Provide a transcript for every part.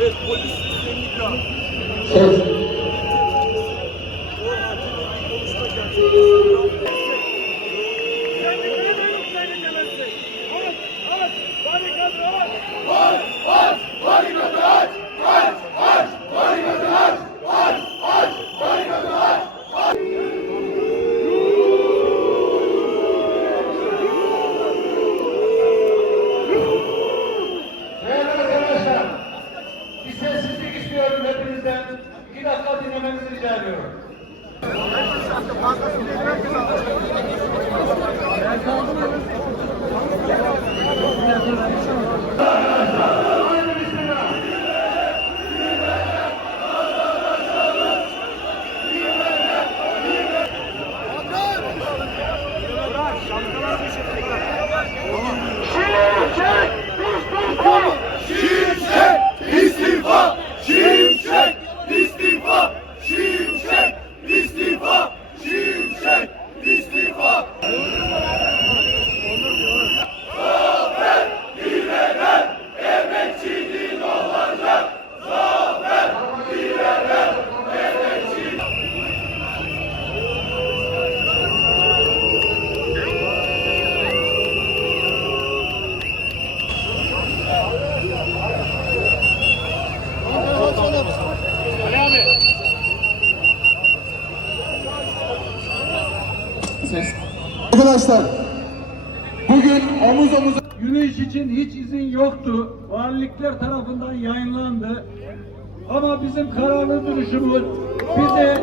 Evet, polis seslerini ikram. Evet. Şey, Arkadaşlar bugün omuz omuza Yürüyüş için hiç izin yoktu. Valilikler tarafından yayınlandı. Ama bizim kararlı duruşumuz bizi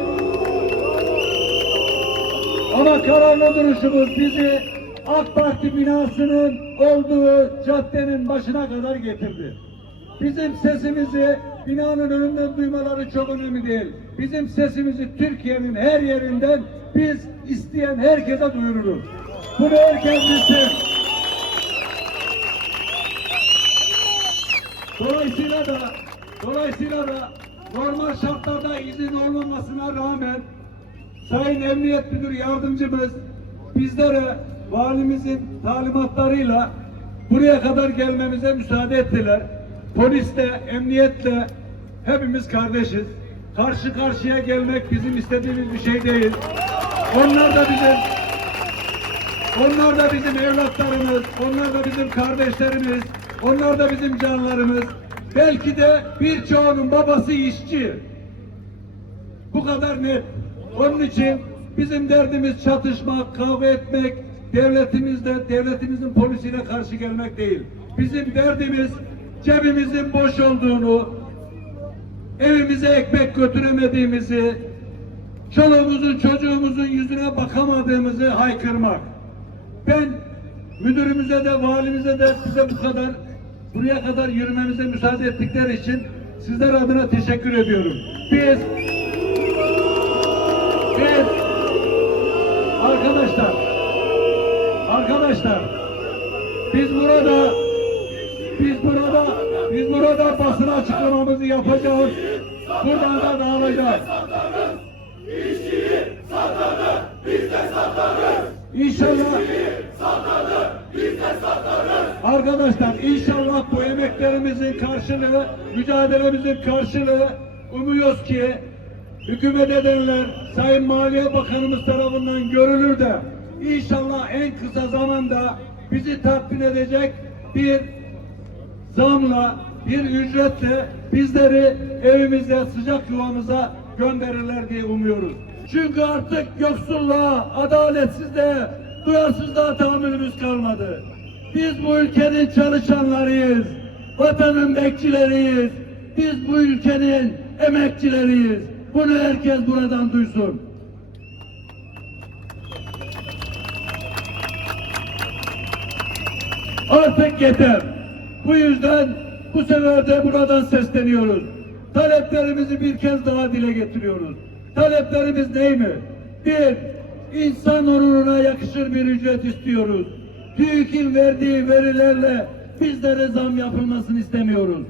ama kararlı duruşumuz bizi AK Parti binasının olduğu caddenin başına kadar getirdi. Bizim sesimizi binanın önünden duymaları çok önemli değil. Bizim sesimizi Türkiye'nin her yerinden biz isteyen herkese duyururuz. Bunu herkes bilsin. Dolayısıyla da dolayısıyla da normal şartlarda izin olmamasına rağmen Sayın Emniyet Müdür Yardımcımız bizlere valimizin talimatlarıyla buraya kadar gelmemize müsaade ettiler. Polisle, emniyetle hepimiz kardeşiz. Karşı karşıya gelmek bizim istediğimiz bir şey değil. Onlar da bizim onlar da bizim evlatlarımız, onlar da bizim kardeşlerimiz, onlar da bizim canlarımız. Belki de birçoğunun babası işçi. Bu kadar net. Onun için bizim derdimiz çatışmak, kavga etmek, devletimizle, devletimizin polisiyle karşı gelmek değil. Bizim derdimiz cebimizin boş olduğunu, evimize ekmek götüremediğimizi, çoluğumuzun çocuğumuzun yüzüne bakamadığımızı haykırmak. Ben müdürümüze de valimize de bize bu kadar buraya kadar yürümemize müsaade ettikleri için sizler adına teşekkür ediyorum. Biz biz arkadaşlar arkadaşlar biz burada biz burada biz burada basın açıklamamızı yapacağız. Buradan da dağılacağız. İnşallah Arkadaşlar inşallah bu emeklerimizin karşılığı, mücadelemizin karşılığı umuyoruz ki hükümet edenler Sayın Maliye Bakanımız tarafından görülür de inşallah en kısa zamanda bizi tatmin edecek bir zamla, bir ücretle bizleri evimize, sıcak yuvamıza gönderirler diye umuyoruz. Çünkü artık yoksulluğa, adaletsizliğe, duyarsızlığa tahammülümüz kalmadı. Biz bu ülkenin çalışanlarıyız, vatanın bekçileriyiz. Biz bu ülkenin emekçileriyiz. Bunu herkes buradan duysun. Artık yeter. Bu yüzden bu sefer de buradan sesleniyoruz. Taleplerimizi bir kez daha dile getiriyoruz. Taleplerimiz ney mi? Bir, insan onuruna yakışır bir ücret istiyoruz. TÜİK'in verdiği verilerle bizlere zam yapılmasını istemiyoruz.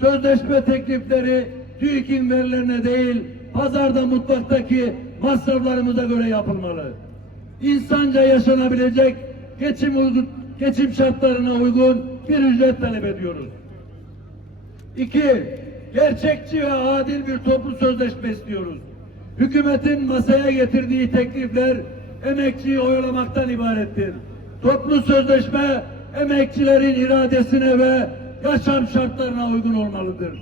Sözleşme teklifleri TÜİK'in verilerine değil, pazarda mutfaktaki masraflarımıza göre yapılmalı insanca yaşanabilecek geçim uygun, geçim şartlarına uygun bir ücret talep ediyoruz. İki, gerçekçi ve adil bir toplu sözleşme istiyoruz. Hükümetin masaya getirdiği teklifler emekçiyi oyalamaktan ibarettir. Toplu sözleşme emekçilerin iradesine ve yaşam şartlarına uygun olmalıdır.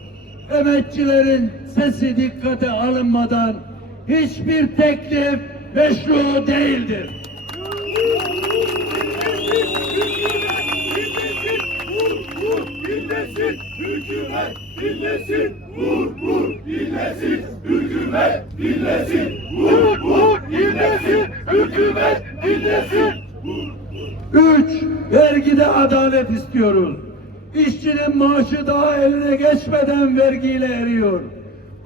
Emekçilerin sesi dikkate alınmadan hiçbir teklif meşru değildir. Hükümet dinlesin, vur vur dinlesin, hükümet dinlesin, vur vur dinlesin, hükümet dinlesin. Üç, vergide adalet istiyoruz. İşçinin maaşı daha eline geçmeden vergiyle eriyor.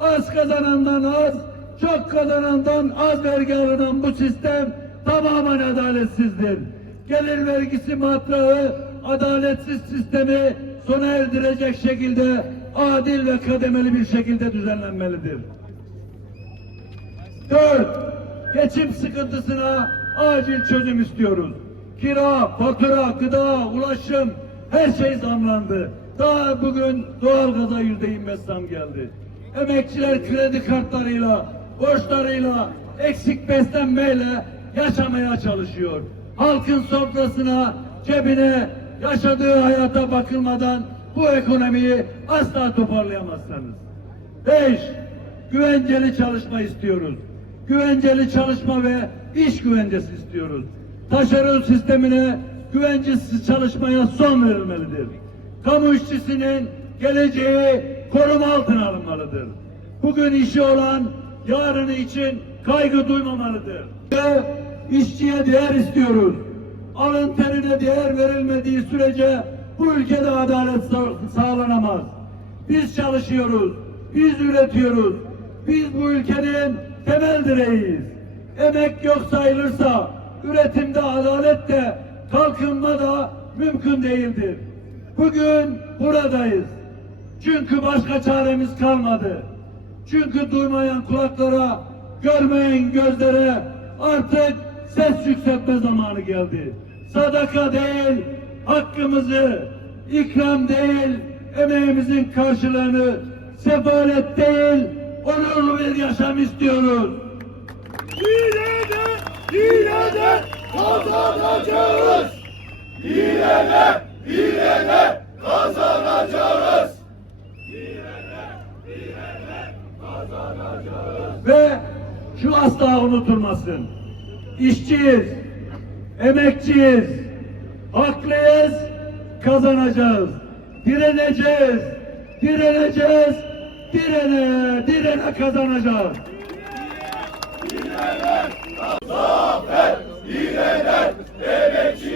Az kazanandan az, çok kazanandan az vergi alınan bu sistem tamamen adaletsizdir. Gelir vergisi matrağı adaletsiz sistemi sona erdirecek şekilde adil ve kademeli bir şekilde düzenlenmelidir. Dört, geçim sıkıntısına acil çözüm istiyoruz. Kira, fatura, gıda, ulaşım her şey zamlandı. Daha bugün doğalgaza yüzde yirmi zam geldi. Emekçiler kredi kartlarıyla, borçlarıyla, eksik beslenmeyle yaşamaya çalışıyor. Halkın sofrasına, cebine, yaşadığı hayata bakılmadan bu ekonomiyi asla toparlayamazsınız. Beş, güvenceli çalışma istiyoruz. Güvenceli çalışma ve iş güvencesi istiyoruz. Taşeron sistemine güvencesiz çalışmaya son verilmelidir. Kamu işçisinin geleceği koruma altına alınmalıdır. Bugün işi olan yarını için kaygı duymamalıdır. İşçiye değer istiyoruz. Alın terine değer verilmediği sürece bu ülkede adalet sa- sağlanamaz. Biz çalışıyoruz, biz üretiyoruz. Biz bu ülkenin temel direğiyiz. Emek yok sayılırsa üretimde adalet de kalkınma da mümkün değildir. Bugün buradayız. Çünkü başka çaremiz kalmadı. Çünkü duymayan kulaklara, görmeyen gözlere artık ses yükseltme zamanı geldi. Sadaka değil, hakkımızı, ikram değil, emeğimizin karşılığını, sefalet değil, onurlu bir yaşam istiyoruz. Yine de, yine de kazanacağız. Yine de, yine de kazanacağız. Ve şu asla unutulmasın. İşçiyiz, emekçiyiz, haklıyız, kazanacağız. Direneceğiz, direneceğiz, direne, direne kazanacağız. Zafer, yine de emekçinin